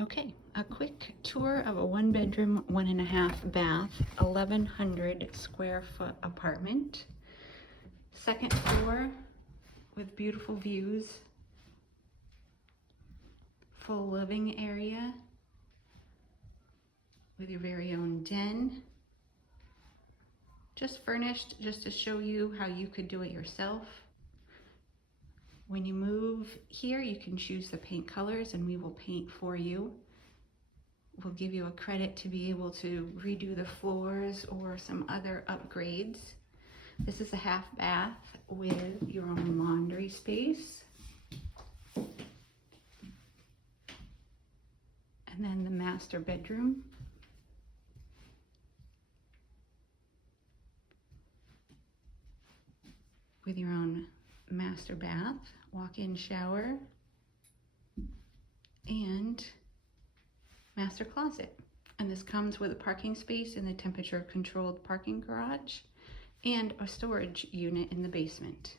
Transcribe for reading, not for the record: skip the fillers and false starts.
Okay, a quick tour of a 1-bedroom, 1.5 bath, 1,100 square foot apartment. Second floor with beautiful views. Full living area with your very own den. Just furnished just to show you how you could do it yourself. When you move here, you can choose the paint colors and we will paint for you. We'll give you a credit to be able to redo the floors or some other upgrades. This is a half bath with your own laundry space. And then the master bedroom. With your own master bath, walk-in shower, and master closet. And this comes with a parking space in the temperature-controlled parking garage and a storage unit in the basement.